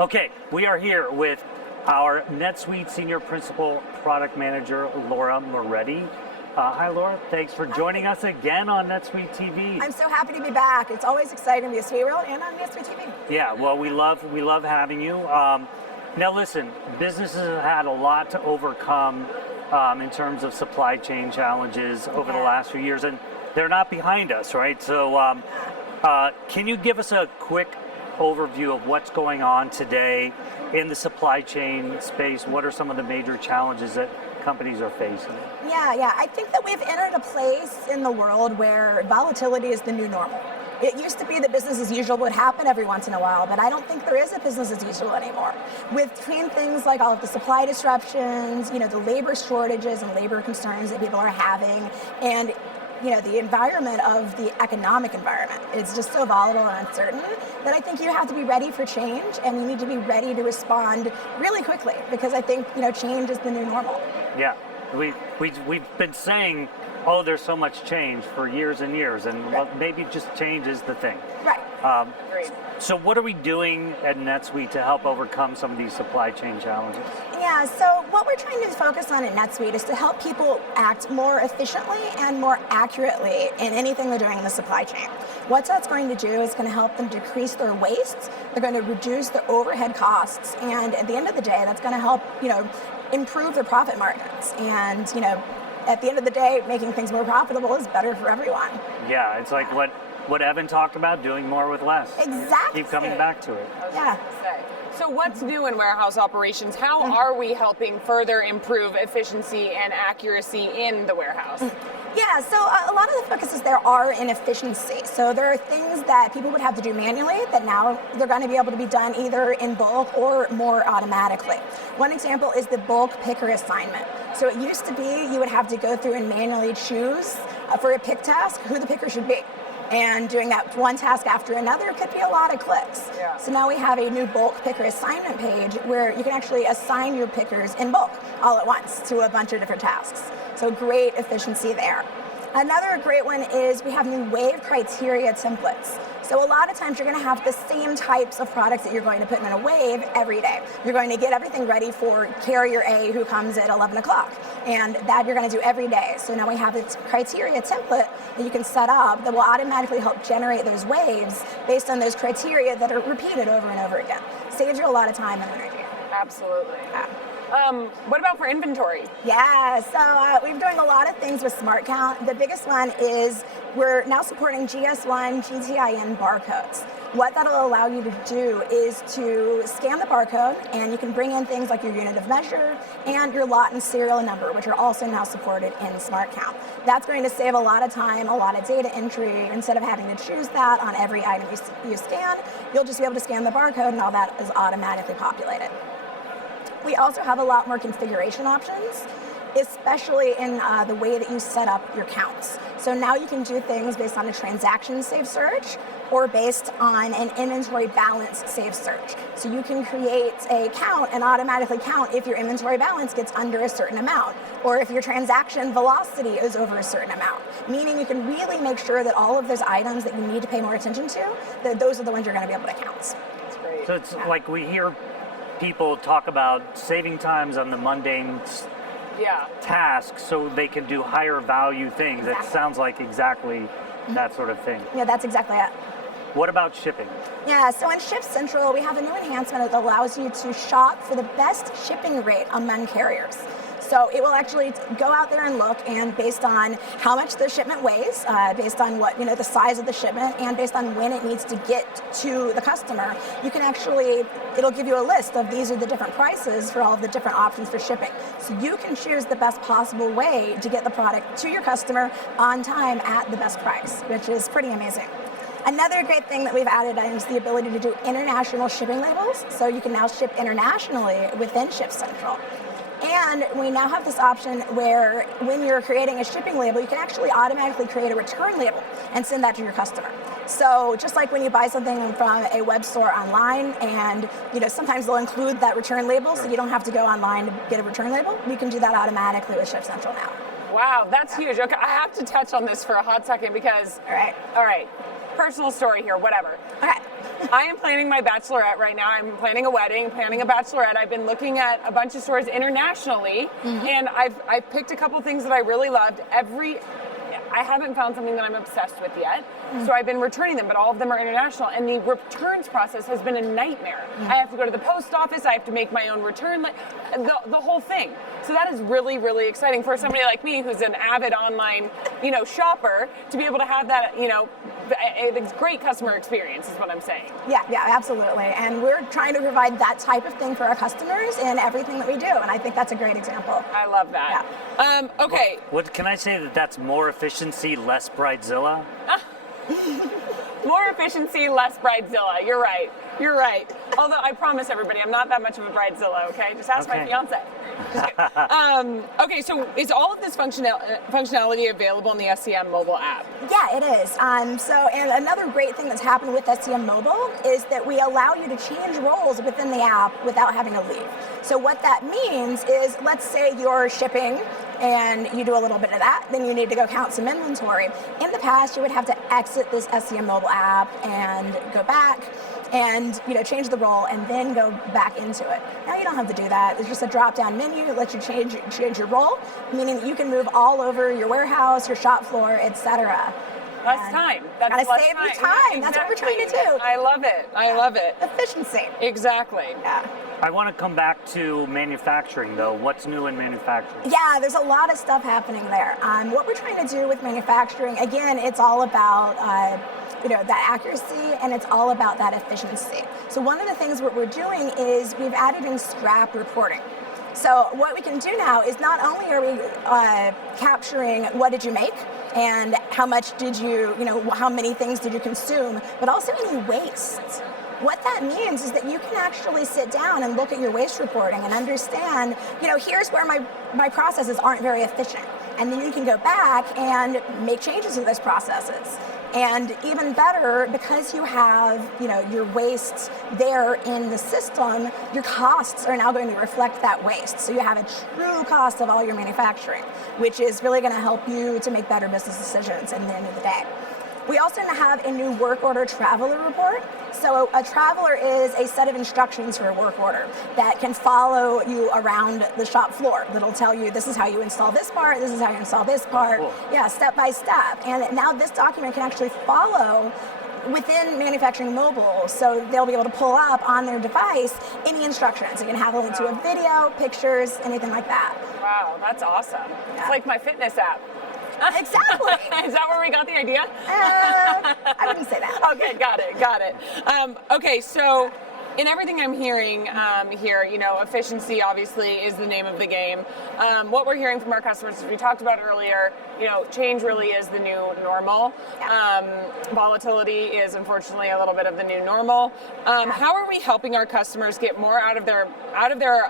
Okay, we are here with our NetSuite Senior Principal Product Manager, Laura Maready. Hi, Laura. Thanks for joining us again on NetSuite TV. I'm so happy to be back. It's always exciting to be at SuiteWorld and on NetSuite TV. Yeah, well, we love having you. Now, listen, businesses have had a lot to overcome in terms of supply chain challenges over the last few years, and they're not behind us, right? So, can you give us a quick overview of what's going on today in the supply chain space? What are some of the major challenges that companies are facing? Yeah. I think that we've entered a place in the world where volatility is the new normal. It used to be that business as usual would happen every once in a while, but I don't think there is a business as usual anymore. Between things like all of the supply disruptions, the labor shortages and labor concerns that people are having, and the environment of the economic environment, it's just so volatile and uncertain that I think you have to be ready for change, and you need to be ready to respond really quickly, because I think change is the new normal. Yeah, we've been saying, oh, there's so much change for years and years, and well, maybe just change is the thing. Right. Great. So what are we doing at NetSuite to help overcome some of these supply chain challenges? Yeah, so what we're trying to focus on at NetSuite is to help people act more efficiently and more accurately in anything they're doing in the supply chain. What that's going to do is going to help them decrease their waste, they're going to reduce their overhead costs, and at the end of the day, that's going to help, improve their profit margins. And, at the end of the day, making things more profitable is better for everyone. Yeah, it's like what Evan talked about, doing more with less. Exactly. Keep coming back to it. Yeah. So what's new in warehouse operations? How are we helping further improve efficiency and accuracy in the warehouse? Yeah, so a lot of the focuses there are in efficiency. So there are things that people would have to do manually that now they're going to be able to be done either in bulk or more automatically. One example is the bulk picker assignment. So it used to be you would have to go through and manually choose for a pick task who the picker should be. And doing that one task after another could be a lot of clicks. Yeah. So now we have a new bulk picker assignment page where you can actually assign your pickers in bulk all at once to a bunch of different tasks. So great efficiency there. Another great one is we have new wave criteria templates. So a lot of times you're going to have the same types of products that you're going to put in a wave every day. You're going to get everything ready for carrier A who comes at 11 o'clock. And that you're going to do every day. So now we have this criteria template that you can set up that will automatically help generate those waves based on those criteria that are repeated over and over again. Saves you a lot of time and energy. Absolutely. What about for inventory? Yeah, so we're doing a lot of things with Smart Count. The biggest one is we're now supporting GS1 GTIN barcodes. What that'll allow you to do is to scan the barcode, and you can bring in things like your unit of measure and your lot and serial number, which are also now supported in Smart Count. That's going to save a lot of time, a lot of data entry. Instead of having to choose that on every item you scan, you'll just be able to scan the barcode, and all that is automatically populated. We also have a lot more configuration options, especially in the way that you set up your counts. So now you can do things based on a transaction saved search or based on an inventory balance saved search. So you can create a count and automatically count if your inventory balance gets under a certain amount, or if your transaction velocity is over a certain amount. Meaning you can really make sure that all of those items that you need to pay more attention to, that those are the ones you're going to be able to count. That's great. So it's like we hear people talk about saving times on the mundane tasks so they can do higher value things. Exactly. It sounds like exactly that sort of thing. Yeah, that's exactly it. What about shipping? Yeah, so in Ship Central, we have a new enhancement that allows you to shop for the best shipping rate among carriers. So it will actually go out there and look, and based on how much the shipment weighs, based on what the size of the shipment, and based on when it needs to get to the customer, you can actually, it'll give you a list of these are the different prices for all of the different options for shipping. So you can choose the best possible way to get the product to your customer on time at the best price, which is pretty amazing. Another great thing that we've added is the ability to do international shipping labels. So you can now ship internationally within Ship Central. And we now have this option where when you're creating a shipping label, you can actually automatically create a return label and send that to your customer. So just like when you buy something from a web store online, and sometimes they'll include that return label, so you don't have to go online to get a return label, you can do that automatically with Ship Central now. Wow, that's huge. Okay, I have to touch on this for a hot second because, all right, personal story here, whatever. Okay. I am planning my bachelorette right now. I'm planning a wedding, planning a bachelorette. I've been looking at a bunch of stores internationally, and I've picked a couple things that I really loved. I haven't found something that I'm obsessed with yet, so I've been returning them, but all of them are international, and the returns process has been a nightmare. I have to go to the post office, I have to make my own return, the whole thing. So that is really, really exciting for somebody like me who's an avid online, shopper, to be able to have that, it's great customer experience is what I'm saying. Yeah, absolutely. And we're trying to provide that type of thing for our customers in everything that we do, and I think that's a great example. I love that. Yeah. Okay. What can I say that's more efficiency, less Bridezilla? More efficiency, less Bridezilla. You're right. Although I promise everybody, I'm not that much of a Bridezilla, okay? Just ask my fiance. Okay, so is all of this functionality available in the SCM mobile app? Yeah, it is. And another great thing that's happened with SCM Mobile is that we allow you to change roles within the app without having to leave. So what that means is, let's say you're shipping and you do a little bit of that, then you need to go count some inventory. In the past, you would have to exit this SCM Mobile app and go back and change the role and then go back into it. Now you don't have to do that. There's just a drop-down menu that lets you change your role, meaning that you can move all over your warehouse, your shop floor, etc. Less time. That's gotta less save time. you time. That's what we're trying to do. I love it. Efficiency. Exactly. Yeah. I want to come back to manufacturing, though. What's new in manufacturing? Yeah, there's a lot of stuff happening there. What we're trying to do with manufacturing, again, it's all about that accuracy, and it's all about that efficiency. So one of the things what we're doing is we've added in scrap reporting. So what we can do now is not only are we capturing what did you make and how much did you, how many things did you consume, but also any waste. What that means is that you can actually sit down and look at your waste reporting and understand, here's where my processes aren't very efficient. And then you can go back and make changes to those processes. And even better, because you have, your waste there in the system, your costs are now going to reflect that waste. So you have a true cost of all your manufacturing, which is really going to help you to make better business decisions at the end of the day. We also have a new work order traveler report. So a traveler is a set of instructions for a work order that can follow you around the shop floor. That'll tell you this is how you install this part, this is how you install this part. Cool. Yeah, step by step. And now this document can actually follow within manufacturing mobile, so they'll be able to pull up on their device any instructions. You can have a link to a video, pictures, anything like that. Wow, that's awesome. Yeah. It's like my fitness app. Exactly. Is that where we got the idea? I wouldn't say that. Okay, got it. Okay, so in everything I'm hearing here, efficiency obviously is the name of the game. What we're hearing from our customers, as we talked about earlier, change really is the new normal. Yeah. Volatility is unfortunately a little bit of the new normal. How are we helping our customers get more out of their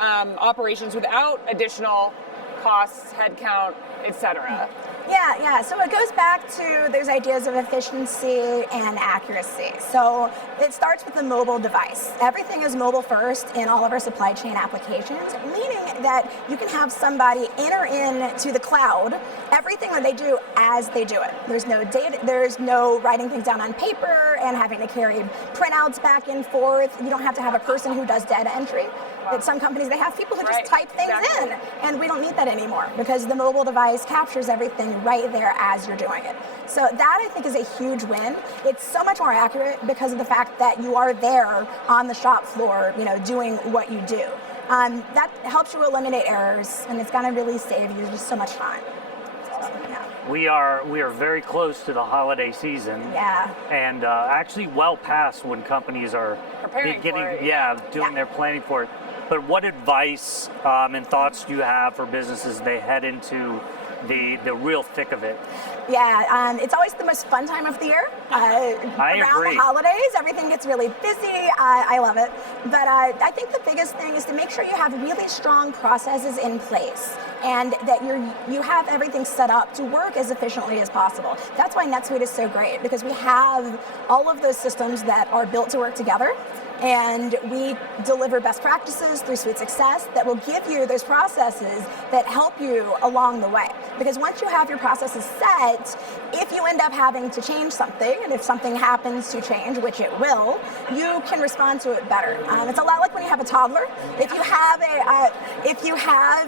operations without additional costs, headcount, etc.? Yeah. So it goes back to those ideas of efficiency and accuracy. So it starts with the mobile device. Everything is mobile first in all of our supply chain applications, meaning that you can have somebody enter into the cloud everything that they do as they do it. There's no data, there's no writing things down on paper and having to carry printouts back and forth. You don't have to have a person who does data entry. That some companies, they have people who just type things in, and we don't need that anymore because the mobile device captures everything right there as you're doing it. So that, I think, is a huge win. It's so much more accurate because of the fact that you are there on the shop floor, doing what you do. That helps you eliminate errors, and it's going to really save you just so much time. So, yeah. We are very close to the holiday season. Yeah. And actually well past when companies are preparing doing for it. their planning for it. But what advice and thoughts do you have for businesses as they head into the real thick of it? Yeah, it's always the most fun time of the year. Around agree. the holidays, everything gets really busy. I love it. But I think the biggest thing is to make sure you have really strong processes in place. and that you have everything set up to work as efficiently as possible. That's why NetSuite is so great, because we have all of those systems that are built to work together, and we deliver best practices through Suite Success that will give you those processes that help you along the way. Because once you have your processes set, if you end up having to change something, and if something happens to change, which it will, you can respond to it better. It's a lot like when you have a toddler. If you have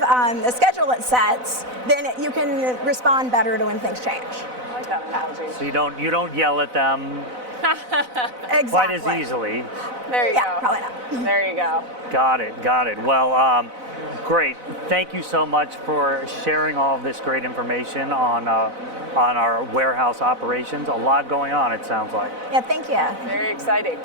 a schedule that's set, then you can respond better to when things change. I like that analogy. So you don't yell at them Exactly. quite as easily. There you Yeah, go. probably not. There you go. Got it. Well, great. Thank you so much for sharing all of this great information on our warehouse operations. A lot going on, it sounds like. Yeah, thank you. Very exciting.